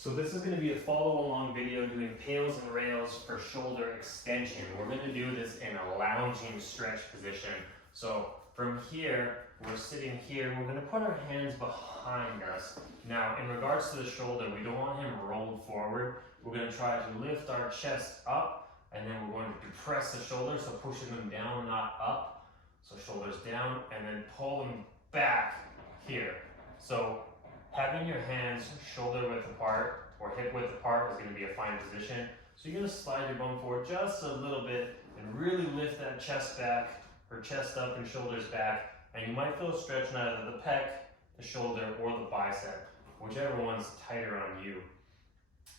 So this is going to be a follow along video doing pails and rails for shoulder extension. We're going to do this in a lounging stretch position. So from here, we're sitting here and we're going to put our hands behind us. Now in regards to the shoulder, we don't want him rolled forward. We're going to try to lift our chest up and then we're going to depress the shoulders, so pushing them down, not up. So shoulders down and then pull them back here. So having your hands shoulder width apart or hip width apart is going to be a fine position. So you're going to slide your bum forward just a little bit and really lift that chest back, or chest up and shoulders back. And you might feel a stretch in either the pec, the shoulder, or the bicep, whichever one's tighter on you.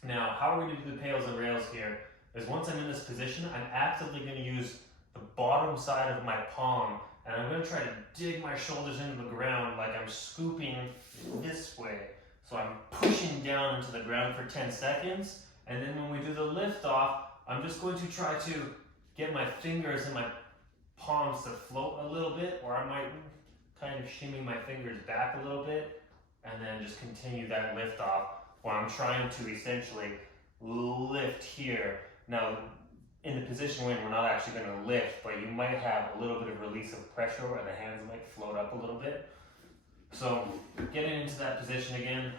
Now, how we're going to do the pails and rails here is once I'm in this position, I'm actively going to use the bottom side of my palm and I'm going to try to dig my shoulders into the ground like I'm scooping this way. So I'm pushing down into the ground for 10 seconds. And then when we do the lift off, I'm just going to try to get my fingers and my palms to float a little bit, or I might kind of shimmy my fingers back a little bit and then just continue that lift off while I'm trying to essentially lift here. Now, in the position we're in, we're not actually going to lift, but you might have a little bit of release of pressure where the hands might float up a little bit. So getting into that position again,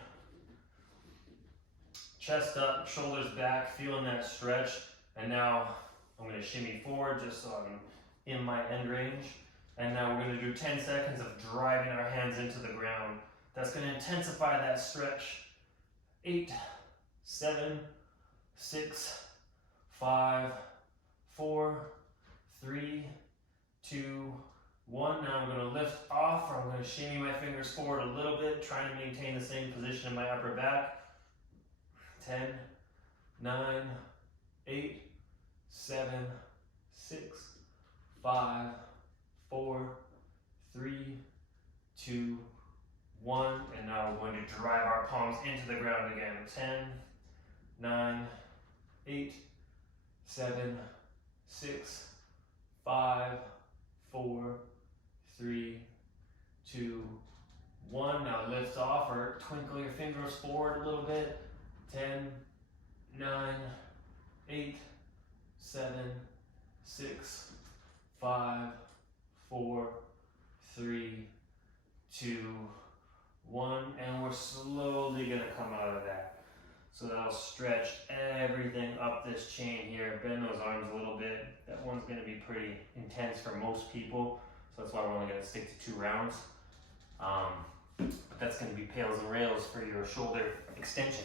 chest up, shoulders back, feeling that stretch. And now I'm going to shimmy forward just so I'm in my end range. And now we're going to do 10 seconds of driving our hands into the ground. That's going to intensify that stretch. 8, 7, 6, 5, 4, 3, 2, 1. Now I'm going to lift off, or I'm going to shimmy my fingers forward a little bit, trying to maintain the same position in my upper back. 10, 9, 8, 7, 6, 5, 4, 3, 2, 1. And now we're going to drive our palms into the ground again. 10, 9, 8, 7, 6, 5, 4, 3, 2, 1. Now lift off or twinkle your fingers forward a little bit. 10, 9, 8, 7, 6, 5, 4, 3, 2, 1. And we're slowly going to come out of that. So that'll stretch everything up this chain here. Bend those arms a little bit. That one's going to be pretty intense for most people. So that's why we're only going to stick to 2 rounds. But that's going to be pails and rails for your shoulder extension.